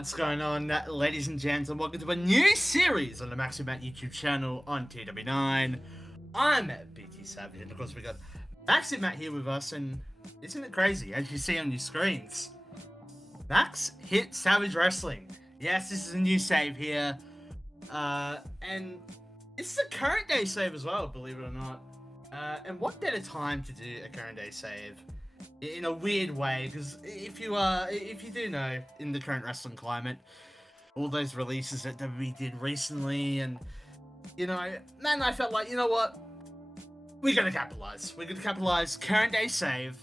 What's going on, ladies and gents, and welcome to a new series on the Max Matt YouTube channel on TEW9. I'm BT Savage, and of course we got Max Matt here with us, and isn't it crazy, as you see on your screens? Max Hit Savage Wrestling. Yes, this is a new save here, and it's a current day save as well, believe it or not. And what better time to do a current day save? In a weird way, because if you do know, in the current wrestling climate, all those releases that WWE did recently, and I felt like, you know what, we're gonna capitalize. We're gonna capitalize. Current day save,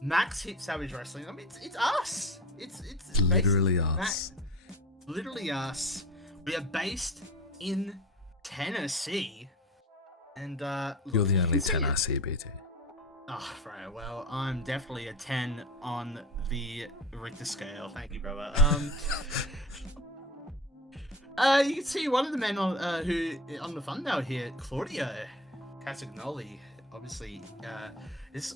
Max Hit Savage Wrestling. I mean, it's us. It's literally us. Literally us. We are based in Tennessee, and you're the only 10 I see, BT. Oh, right. Well, I'm definitely a 10 on the Richter scale. Thank you, brother. You can see one of the men on who on the thumbnail here, Claudio Castagnoli. Obviously,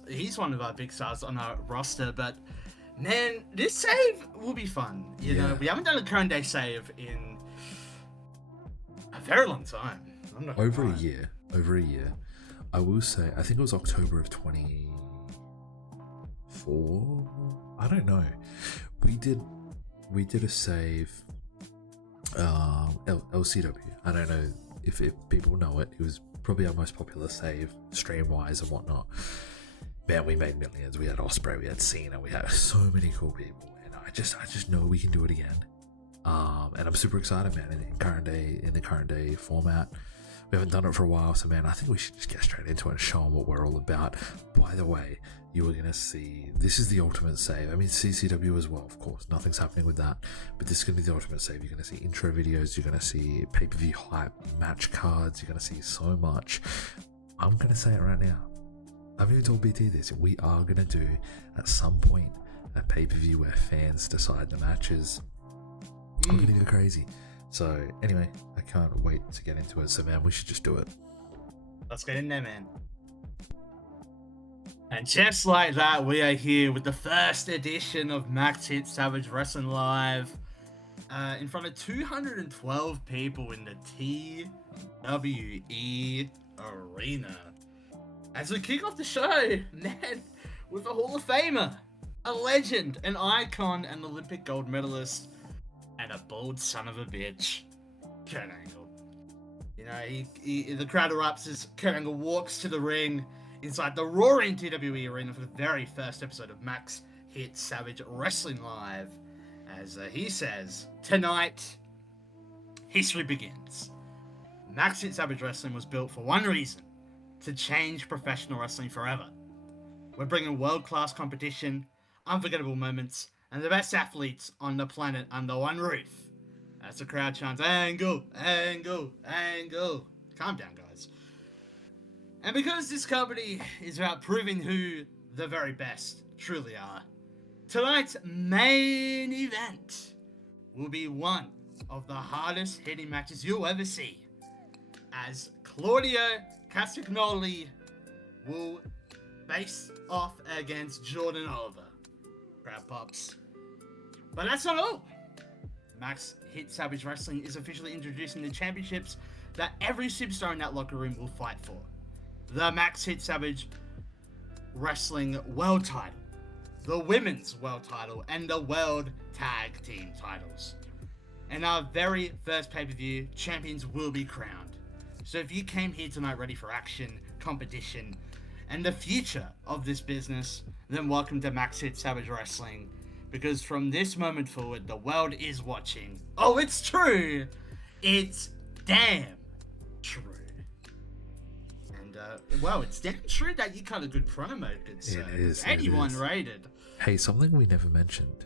he's one of our big stars on our roster. But man, this save will be fun. You know, we haven't done a current day save in a very long time. I'm not over a year. I will say, I think it was October of 24. I don't know. We did a save, LCW. I don't know if people know it. It was probably our most popular save, stream wise and whatnot. Man, we made millions. We had Osprey, we had Cena, we had so many cool people, and I just know we can do it again. And I'm super excited, man. In the current day format. We haven't done it for a while, so man, I think we should just get straight into it and show them what we're all about. By the way, you are going to see, this is the ultimate save. I mean, CCW as well, of course. Nothing's happening with that, but this is going to be the ultimate save. You're going to see intro videos, you're going to see pay-per-view hype, match cards, you're going to see so much. I'm going to say it right now. I've even told BT this. We are going to do, at some point, a pay-per-view where fans decide the matches. I'm going to go crazy. So anyway, I can't wait to get into it. So man, we should just do it. Let's get in there, man. And just like that, we are here with the first edition of Max Hit Savage Wrestling Live, in front of 212 people in the TWE Arena. As we kick off the show, man, with a Hall of Famer, a legend, an icon, an Olympic gold medalist, and a bold son of a bitch, Kurt Angle. You know, the crowd erupts as Kurt Angle walks to the ring inside the roaring TWE arena for the very first episode of Max Hit Savage Wrestling Live. As he says, tonight, history begins. Max Hit Savage Wrestling was built for one reason: to change professional wrestling forever. We're bringing world-class competition, unforgettable moments, and the best athletes on the planet under one roof. As the crowd chants, Angle, Angle, Angle. Calm down, guys. And because this company is about proving who the very best truly are, tonight's main event will be one of the hardest hitting matches you'll ever see, as Claudio Castagnoli will face off against Jordan Oliver. Crowd pops. But that's not all. Max Hit Savage Wrestling is officially introducing the championships that every superstar in that locker room will fight for. The Max Hit Savage Wrestling World Title, the Women's World Title, and the World Tag Team titles. And our very first pay-per-view, champions will be crowned. So if you came here tonight ready for action, competition, and the future of this business, then welcome to Max Hit Savage Wrestling, because from this moment forward, the world is watching. Oh, it's true! It's damn true. And, well, it's damn true that you cut a good promo, good sir. It is. 81 rated. Hey, something we never mentioned.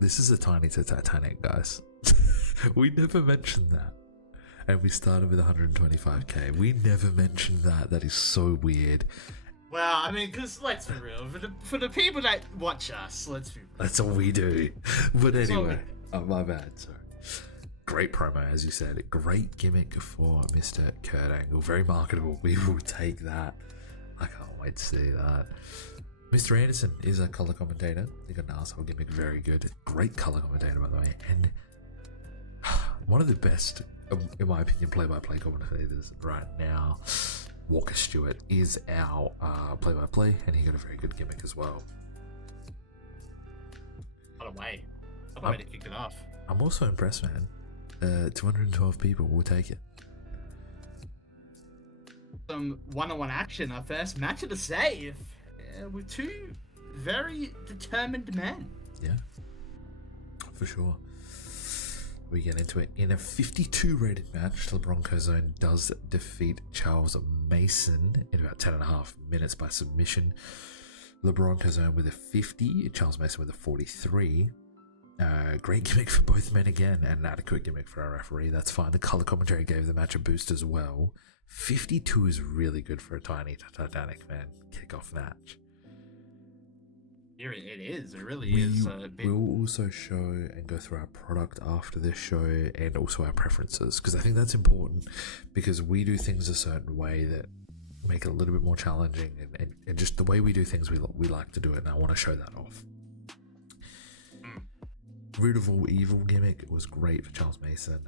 This is a Tiny to Titanic, guys. We never mentioned that. And we started with 125k. We never mentioned that. That is so weird. Well, I mean, because let's be real, for the people that watch us, let's be real. That's all we do. But anyway, my bad, sorry. Great promo, as you said. Great gimmick for Mr. Kurt Angle. Very marketable. We will take that. I can't wait to see that. Mr. Anderson is a color commentator. He got an asshole gimmick, very good. Great color commentator, by the way. And one of the best, in my opinion, play-by-play commentators right now, Walker Stewart, is our play-by-play, and he got a very good gimmick as well. What a way. What a way to kick it off. I'm also impressed, man. 212 people will take it. Some one-on-one action. Our first match of the save with two very determined men. Yeah, for sure. We get into it. In a 52 rated match, LeBron Cozone does defeat Charles Mason in about 10.5 minutes by submission. LeBron Cozone with a 50, Charles Mason with a 43. Great gimmick for both men again, and an adequate gimmick for our referee. That's fine. The color commentary gave the match a boost as well. 52 is really good for a tiny Titanic man kickoff match. It is. It really is. We'll also show and go through our product after this show, and also our preferences, because I think that's important, because we do things a certain way that make it a little bit more challenging, and just the way we do things, we like to do it, and I want to show that off. Root of All Evil gimmick was great for Charles Mason.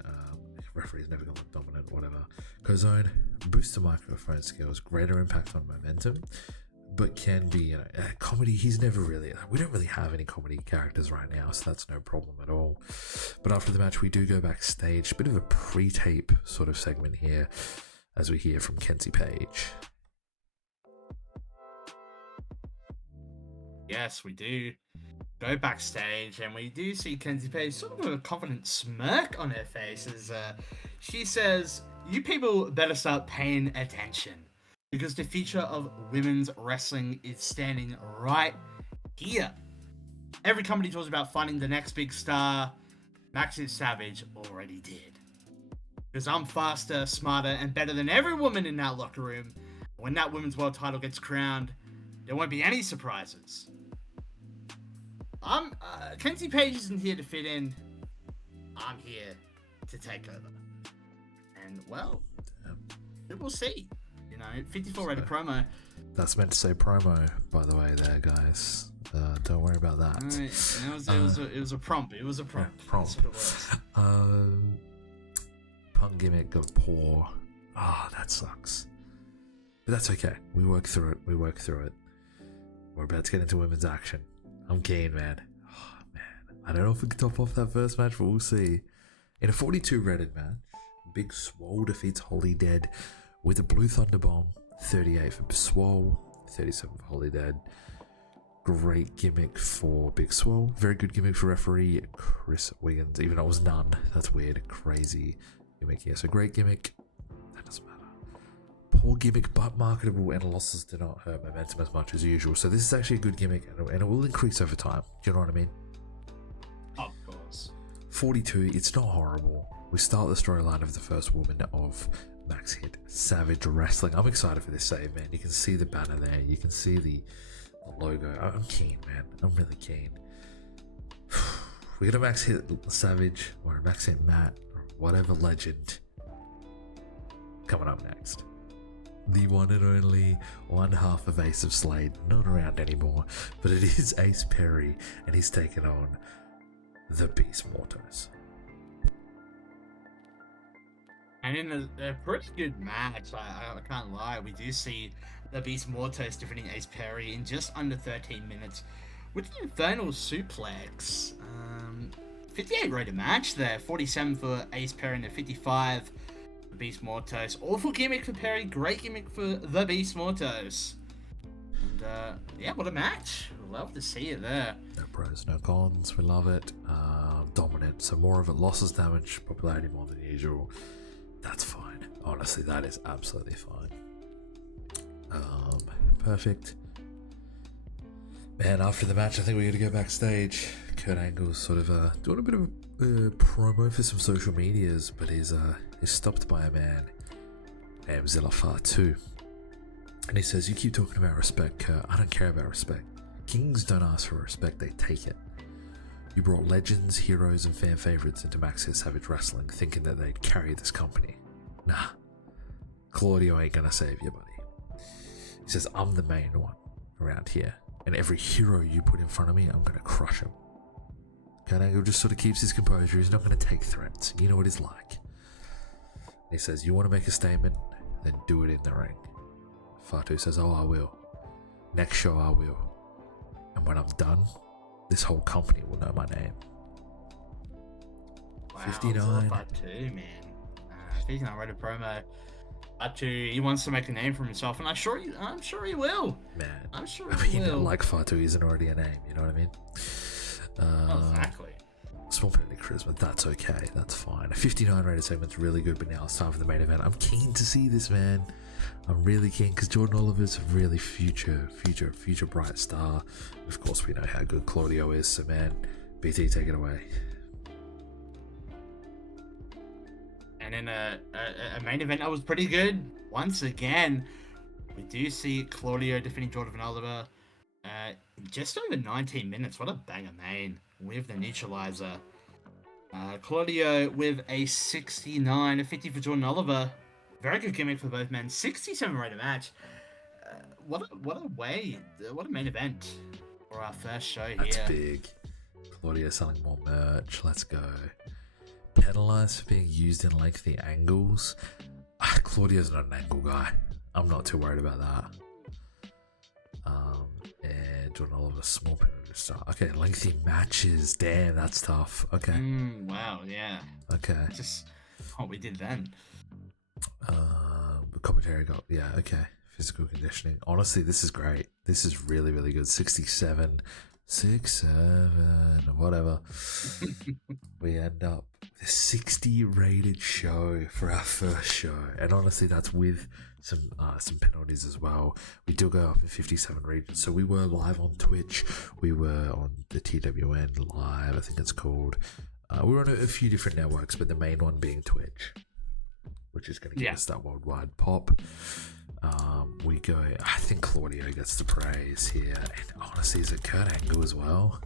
Referee's never going to look dominant, whatever. Cozone, boost the microphone skills, greater impact on momentum, but can be, comedy. He's never really, we don't really have any comedy characters right now, so that's no problem at all. But after the match, we do go backstage, bit of a pre-tape sort of segment here, as we hear from Kenzie Page. Yes, we do go backstage, and we do see Kenzie Page sort of with a confident smirk on her face as she says, "You people better start paying attention, because the future of women's wrestling is standing right here. Every company talks about finding the next big star. Max Savage already did. Because I'm faster, smarter, and better than every woman in that locker room. When that women's world title gets crowned, there won't be any surprises. Kenzie Page isn't here to fit in. I'm here to take over." And, well, we will see. 54 rated promo. That's meant to say promo, by the way, there, guys. Don't worry about that. It was a prompt. It was a prompt. Yeah, prompt. That's what it was. Pun gimmick got poor. That sucks. But that's okay. We work through it. We're about to get into women's action. I'm keen, man. Man. I don't know if we can top off that first match, but we'll see. In a 42 rated match, Big Swole defeats Holy Dead with a Blue Thunder Bomb. 38 for Swole, 37 for Holy Dead. Great gimmick for Big Swole. Very good gimmick for referee Chris Wiggins, even though it was none. That's weird. Crazy gimmick. Yes, a great gimmick. That doesn't matter. Poor gimmick, but marketable, and losses do not hurt momentum as much as usual. So this is actually a good gimmick, and it will increase over time. Do you know what I mean? Of course. 42, it's not horrible. We start the storyline of the first woman of MAXHITSAVAGE Wrestling. I'm excited for this save, man. You can see the banner there. You can see the logo. I'm keen, man. I'm really keen. We got a MAXHITSAVAGE or a MAXHIT Matt or whatever legend coming up next. The one and only one half of Ace of Slade, not around anymore, but it is Ace Perry, and he's taken on the Beast Mortos. And in a pretty good match, I can't lie, we do see the Beast Mortos defeating Ace Perry in just under 13 minutes with an Infernal Suplex. 58 rated match there, 47 for Ace Perry and a 55 for Beast Mortos. Awful gimmick for Perry, great gimmick for the Beast Mortos. And yeah, what a match. Love to see it there. No pros, no cons, we love it. Dominant, so more of it, losses, damage, popularity more than usual. That's fine. Honestly, that is absolutely fine. Perfect. Man, after the match, I think we're going to go backstage. Kurt Angle's sort of doing a bit of a promo for some social medias, but he's stopped by a man named Zillafar2. And he says, "You keep talking about respect, Kurt. I don't care about respect. Kings don't ask for respect, they take it. You brought legends, heroes, and fan favorites into MAXHITSAVAGE Wrestling thinking that they'd carry this company. Nah. Claudio ain't gonna save you, buddy." He says, "I'm the main one around here. and every hero you put in front of me, I'm going to crush him. Kurt Angle just sort of keeps his composure. He's not going to take threats. You know what he's like. He says, you want to make a statement? Then do it in the ring. Fatu says, oh, I will. Next show, I will. And when I'm done, this whole company will know my name. Wow, 59. Fatu, man. 59 wrote a promo. Fatu, he wants to make a name for himself, and I'm sure he will. Man, I'm sure I he mean, will. like Fatu isn't already a name, you know what I mean? Exactly. Small penalty charisma, that's okay, that's fine. A 59 rated segment's really good, but now it's time for the main event. I'm keen to see this, man. I'm really keen because Jordan Oliver's a really future bright star. And of course, we know how good Claudio is, so man, BT, take it away. And in a main event that was pretty good. Once again, we do see Claudio defending Jordan Oliver in just over 19 minutes. What a banger main with the neutralizer. Claudio with a 69, a 50 for Jordan Oliver. Very good gimmick for both men. 67 rated match. What a main event for our first show here. That's big. Claudio selling more merch. Let's go. Penalized for being used in lengthy angles. Claudio's not an angle guy. I'm not too worried about that. And Jordan Oliver, small penalty start. Okay, lengthy matches. Damn, that's tough. Okay. Wow, yeah. Okay. Just what we did then. Commentary got, yeah, okay. Physical conditioning. Honestly, this is great. This is really, really good. 67, whatever. We end up the 60 rated show for our first show, and honestly, that's with some penalties as well. We do go up in 57 regions, so we were live on Twitch. We were on the TWN live, I think it's called. We were on a few different networks, but the main one being Twitch, which is going to give us that worldwide pop. We go, I think Claudio gets the praise here, and honestly, is it Kurt Angle as well?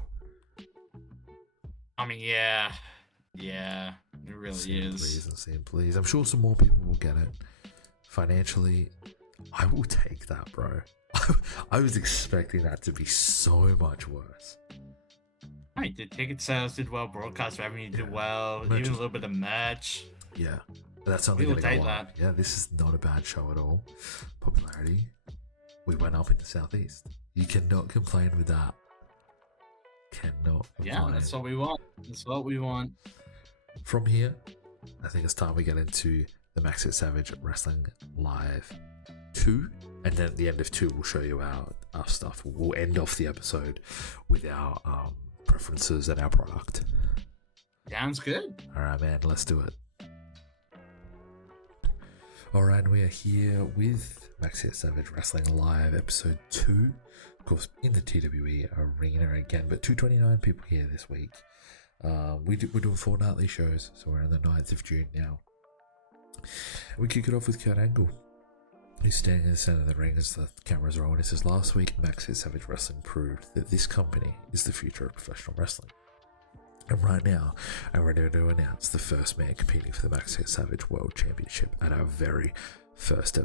I mean, yeah, it really is. Please. I'm sure some more people will get it. Financially, I will take that, bro. I was expecting that to be so much worse. Right, the ticket sales did well, broadcast revenue did well, even a little bit of merch. Yeah, but that's only going to go up. Yeah, this is not a bad show at all. Popularity, we went up in the Southeast. You cannot complain with that. Cannot complain. Yeah, that's what we want. From here, I think it's time we get into the Max Hit Savage Wrestling Live 2, and then at the end of 2 we'll show you our stuff. We'll end off the episode with our preferences and our product. Sounds good. Alright, man, let's do it. Alright, we are here with Max Hit Savage Wrestling Live episode 2, of course in the TWE arena again, but 229 people here this week. We're doing fortnightly shows, so we're on the 9th of June now. We kick it off with Kurt Angle. He's standing in the center of the ring as the cameras roll, and he says, last week Max Hit Savage Wrestling proved that this company is the future of professional wrestling. And right now, I'm ready to announce the first man competing for the Max Hit Savage World Championship at our very first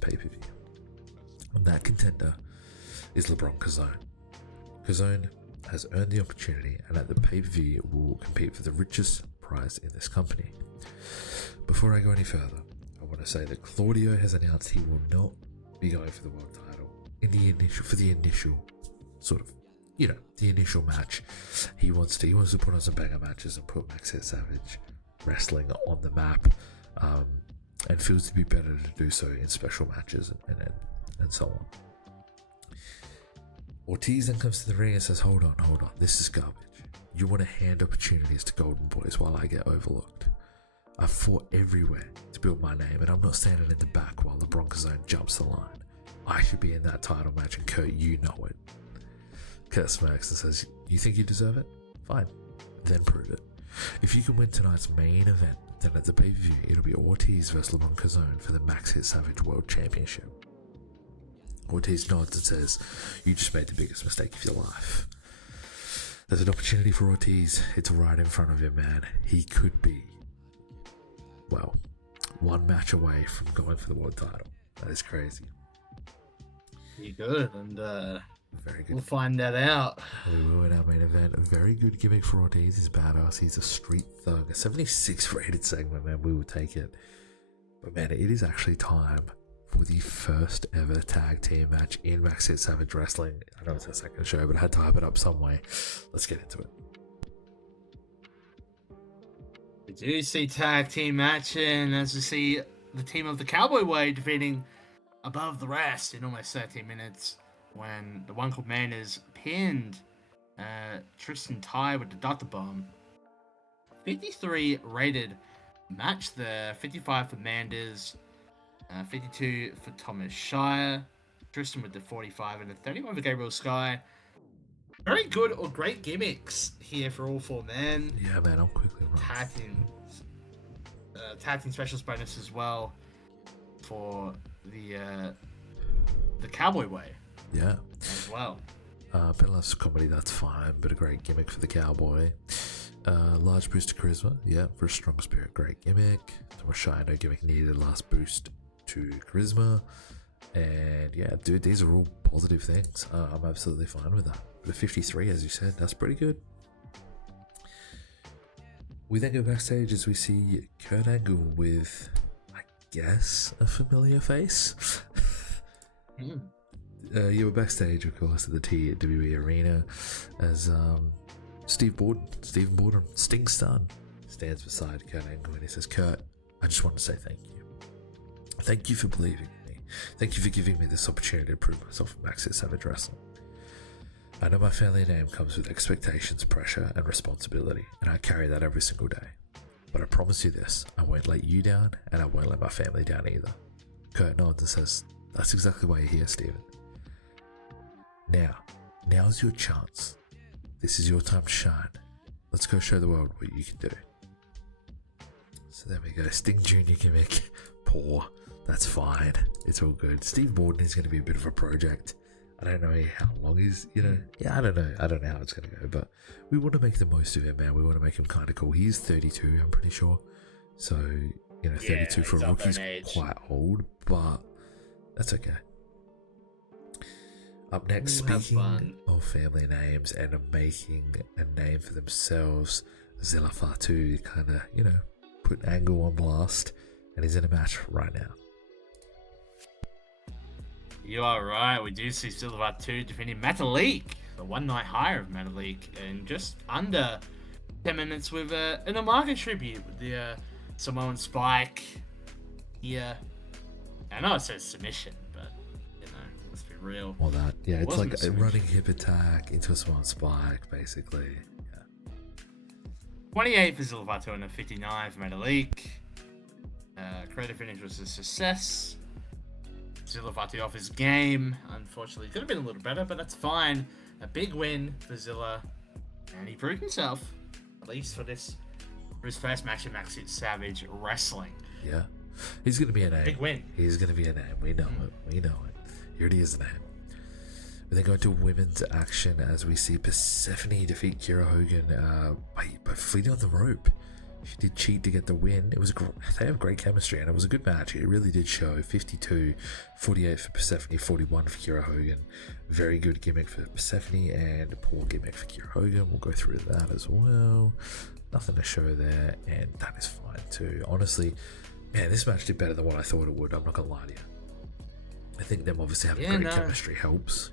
pay-per-view. And that contender is LeBron Cazone. Cazone has earned the opportunity, and at the pay-per-view will compete for the richest prize in this company. Before I go any further, I want to say that Claudio has announced he will not be going for the world title in the initial sort of, the initial match. He wants to put on some banger matches and put Max Hit Savage Wrestling on the map, and feels to be better to do so in special matches and so on. Ortiz then comes to the ring and says, hold on, this is garbage. You want to hand opportunities to Golden Boys while I get overlooked. I've fought everywhere to build my name, and I'm not standing in the back while the Bronco Zone jumps the line. I should be in that title match, and Kurt, you know it. Kurt smirks and says, you think you deserve it? Fine, then prove it. If you can win tonight's main event, then at the pay-per-view, it'll be Ortiz vs LeBron Cazone for the Max Hit Savage World Championship. Ortiz nods and says, you just made the biggest mistake of your life. There's an opportunity for Ortiz. It's right in front of him, man. He could be, well, one match away from going for the world title. That is crazy. He could, and Very We'll good. find that out. We will in our main event. A very good gimmick for Ortiz. He's badass. He's a street thug. A 76 rated segment, man. We will take it. But man, it is actually time for the first ever tag team match in Max Hit Savage Wrestling. I know it's a second show, but I had to hype it up some way. Let's get into it. We do see tag team match, and as we see the team of the Cowboy Way defeating Above the Rest in almost 13 minutes when the one called Man is pinned Tristan Ty with the Doctor Bomb. 53 rated match there, 55 for Manders, 52 for Thomas Shire, Tristan with the 45 and the 31 for Gabriel Sky. Very good or great gimmicks here for all four men. Yeah, man, I'm quickly running. Tag team specials bonus as well for the Cowboy Way. Yeah. As well. Penalist comedy, that's fine, but a great gimmick for the Cowboy. Large boost to charisma, yeah, for a strong spirit, great gimmick. Thomas Shire, no gimmick needed, last boost to charisma. And yeah, dude, these are all positive things. I'm absolutely fine with that. But a 53, as you said, that's pretty good. We then go backstage as we see Kurt Angle with, I guess, a familiar face. You were backstage, of course, at the TEW arena as Stephen Borden, Sting's son, stands beside Kurt Angle and he says, Kurt, I just want to say thank you. Thank you for believing in me. Thank you for giving me this opportunity to prove myself in Max Hit Savage Wrestling. I know my family name comes with expectations, pressure, and responsibility, and I carry that every single day. But I promise you this, I won't let you down, and I won't let my family down either. Kurt nods and says, that's exactly why you're here, Stephen. Now's your chance. This is your time to shine. Let's go show the world what you can do. So there we go, Sting Jr. gimmick. Poor. That's fine. It's all good. Steve Borden is going to be a bit of a project. I don't know how long he's, I don't know how it's going to go, but we want to make the most of it, man. We want to make him kind of cool. He's 32, I'm pretty sure. So, 32 for a rookie's quite old, but that's okay. Up next, speaking of family names and making a name for themselves, Zilla Fatu kind of, put Angle on blast, and he's in a match right now. You are right. We do see Zilla Fatu defending Metalik, the one night higher of Metalik, in just under 10 minutes with an Umaga tribute with the Samoan Spike here. I know it says submission, but let's be real. Well, it's like a running hip attack into a Samoan Spike, basically. Yeah. 28 for Zilla Fatu and a 59 for Metalik. Creative finish was a success. Zilla Fatu off his game. Unfortunately, could have been a little better, but that's fine. A big win for Zilla, and he proved himself, at least for his first match in Max Hit Savage Wrestling. Yeah, he's gonna be a name. Big win. He's gonna be a name. We know it. We know it. He already is a name. We then go into women's action as we see Persephone defeat Kira Hogan by fleeing on the rope. She did cheat to get the win. It was they have great chemistry, and it was a good match. It really did show. 52, 48 for Persephone, 41 for Kira Hogan. Very good gimmick for Persephone, and a poor gimmick for Kira Hogan. We'll go through that as well. Nothing to show there, and that is fine too. Honestly, man, this match did better than what I thought it would. I'm not gonna lie to you. I think them obviously having great chemistry helps,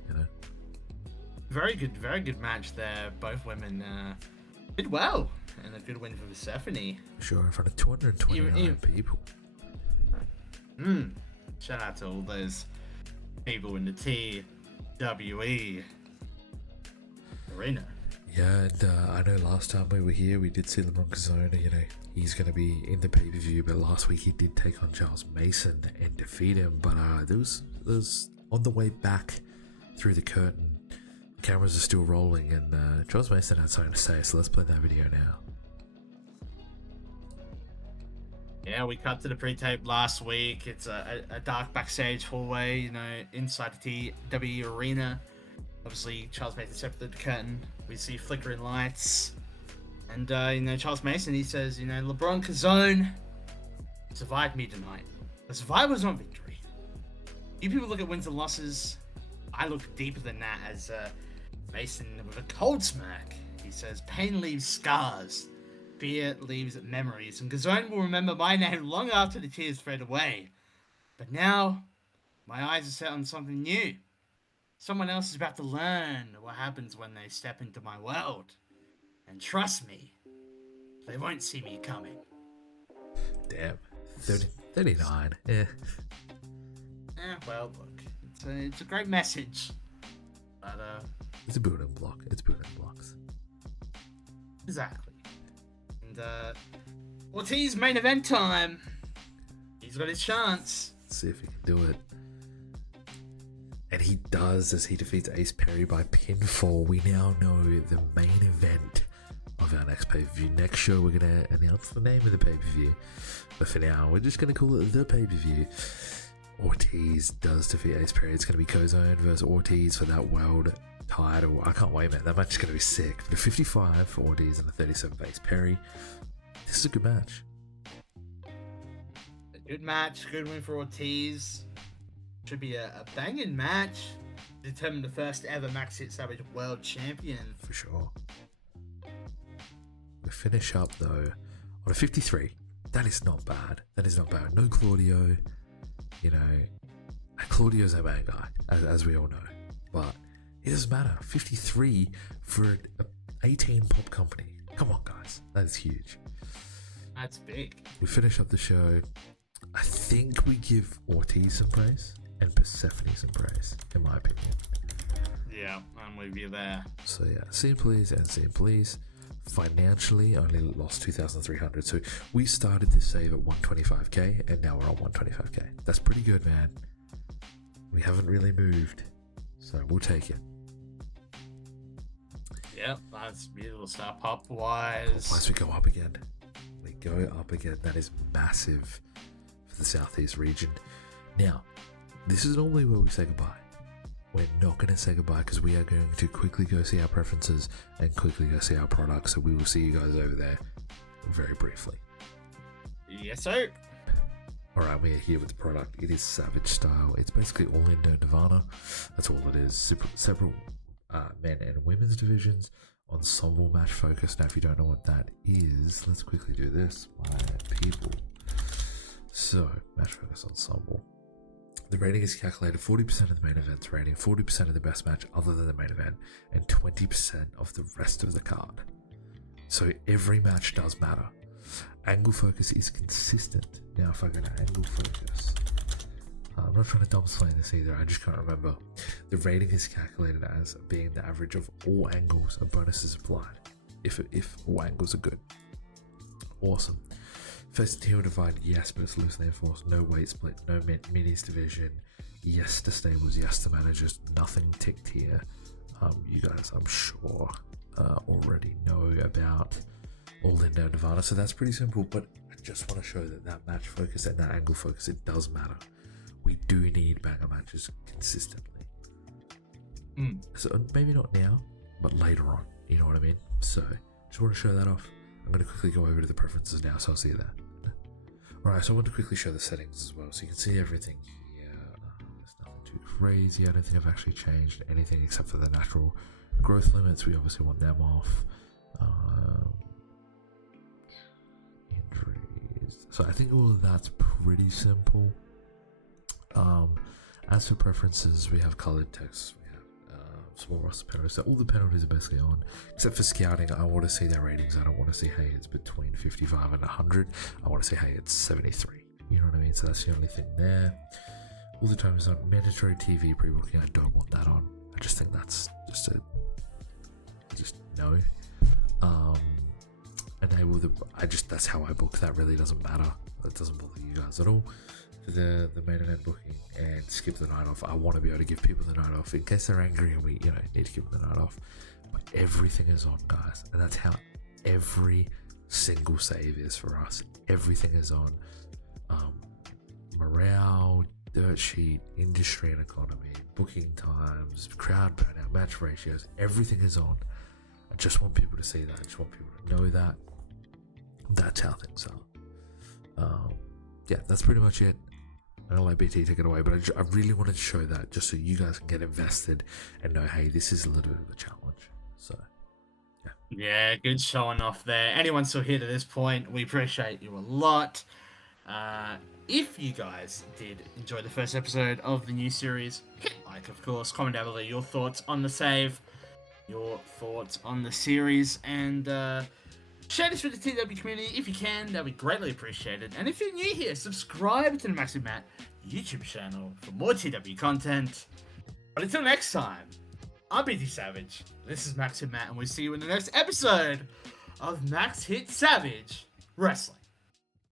Very good match there. Both women did well, and a good win for Persephone. Sure, in front of 229 people. Shout out to all those people in the TWE arena. Yeah, and I know last time we were here, we did see LeBron Cazona, he's going to be in the pay-per-view, but last week he did take on Charles Mason and defeat him, but there was on the way back through the curtain, cameras are still rolling, and Charles Mason had something to say, so let's play that video now. Yeah, we cut to the pre-tape last week. It's a dark backstage hallway, inside the TW arena. Obviously, Charles Mason stepped through the curtain. We see flickering lights. And, Charles Mason, he says, LeBron Cazone survived me tonight. The survivors want victory. You people look at wins and losses. I look deeper than that as Mason with a cold smack. He says, pain leaves scars, fear leaves memories, and Gazone will remember my name long after the tears fade away. But now, my eyes are set on something new. Someone else is about to learn what happens when they step into my world. And trust me, they won't see me coming. Damn. 39. Yeah. Well, look, it's a great message. But, It's a building block. It's building blocks. Exactly. And, Ortiz main event time. He's got his chance. Let's see if he can do it. And he does, as he defeats Ace Perry by pinfall. We now know the main event of our next pay-per-view. Next show, we're going to announce the name of the pay-per-view. But for now, we're just going to call it the pay-per-view. Ortiz does defeat Ace Perry. It's going to be Cozone versus Ortiz for that world title. I can't wait, man. That match is going to be sick. But a 55 for Ortiz and a 37 for Ace Perry. This is a good match. A good match. Good win for Ortiz. Should be a banging match. Determine the first ever Max Hit Savage World Champion. For sure. We finish up, though, on a 53. That is not bad. That is not bad. No Claudio. You know, Claudio's a bad guy, as we all know. But it doesn't matter. 53 for an 18 pop company. Come on, guys. That is huge. That's big. We finish up the show. I think we give Ortiz some praise and Persephone some praise, in my opinion. Yeah, I'm with you there. So yeah, scene please and scene please. Financially, only lost 2,300. So we started this save at 125k, and now we're on 125k. That's pretty good, man. We haven't really moved, so we'll take it. Yep, that's beautiful stuff. Pop-wise. Once we go up again, that is massive for the Southeast region. Now, this is normally where we say goodbye. We're not going to say goodbye because we are going to quickly go see our preferences and quickly go see our products. So we will see you guys over there very briefly. Yes, sir. All right, we are here with the product. It is Savage Style. It's basically all Indo Nirvana. That's all it is. Several men and women's divisions. Ensemble match focus. Now, if you don't know what that is, let's quickly do this, my people. So, match focus ensemble. The rating is calculated 40% of the main event's rating, 40% of the best match other than the main event, and 20% of the rest of the card. So every match does matter. Angle focus is consistent. Now if I go to angle focus, I'm not trying to dumb explain this either, I just can't remember. The rating is calculated as being the average of all angles and bonuses applied, if all angles are good. Awesome. First team divide, yes, but it's loosely enforced. No weight split, no minis division. Yes to stables, yes to managers. Nothing ticked here. You guys, I'm sure, already know about All In Down Nirvana, so that's pretty simple. But I just want to show that match focus and that angle focus, it does matter. We do need banger matches consistently. So maybe not now, but later on. You know what I mean? So just want to show that off. I'm going to quickly go over to the preferences now, so I'll see you there. Alright, so I want to quickly show the settings as well, so you can see everything here. There's nothing too crazy. I don't think I've actually changed anything except for the natural growth limits. We obviously want them off. Injuries. So I think all of that's pretty simple. As for preferences, we have colored text. Small roster penalties. So all the penalties are basically on, except for scouting. I want to see their ratings. I don't want to see, hey, it's between 55 and 100. I want to say, hey, it's 73. You know what I mean? So that's the only thing there. All the time is on mandatory TV pre-booking. I don't want that on. I just think that's just no. Enable that's how I book. That really doesn't matter. That doesn't bother you guys at all. For the main event booking and skip the night off, I want to be able to give people the night off in case they're angry and we need to give them the night off. But everything is on, guys, and that's how every single save is for us. Everything is on. Morale, dirt sheet, industry and economy, booking times, crowd burnout, match ratios, everything is on. I just want people to see that. I just want people to know that. That's how things are. Yeah, that's pretty much it. I'm gonna let BT take it away, but I really wanted to show that just so you guys can get invested and know, hey, this is a little bit of a challenge. So, Yeah, good showing off there. Anyone still here to this point, we appreciate you a lot. If you guys did enjoy the first episode of the new series, hit like, of course, comment down below your thoughts on the save, your thoughts on the series, and share this with the TEW community if you can. That'd be greatly appreciated. And if you're new here, subscribe to the Maxi Matt YouTube channel for more TEW content. But until next time, I'm BT Savage. This is Maxi Matt, and we'll see you in the next episode of Max Hit Savage Wrestling.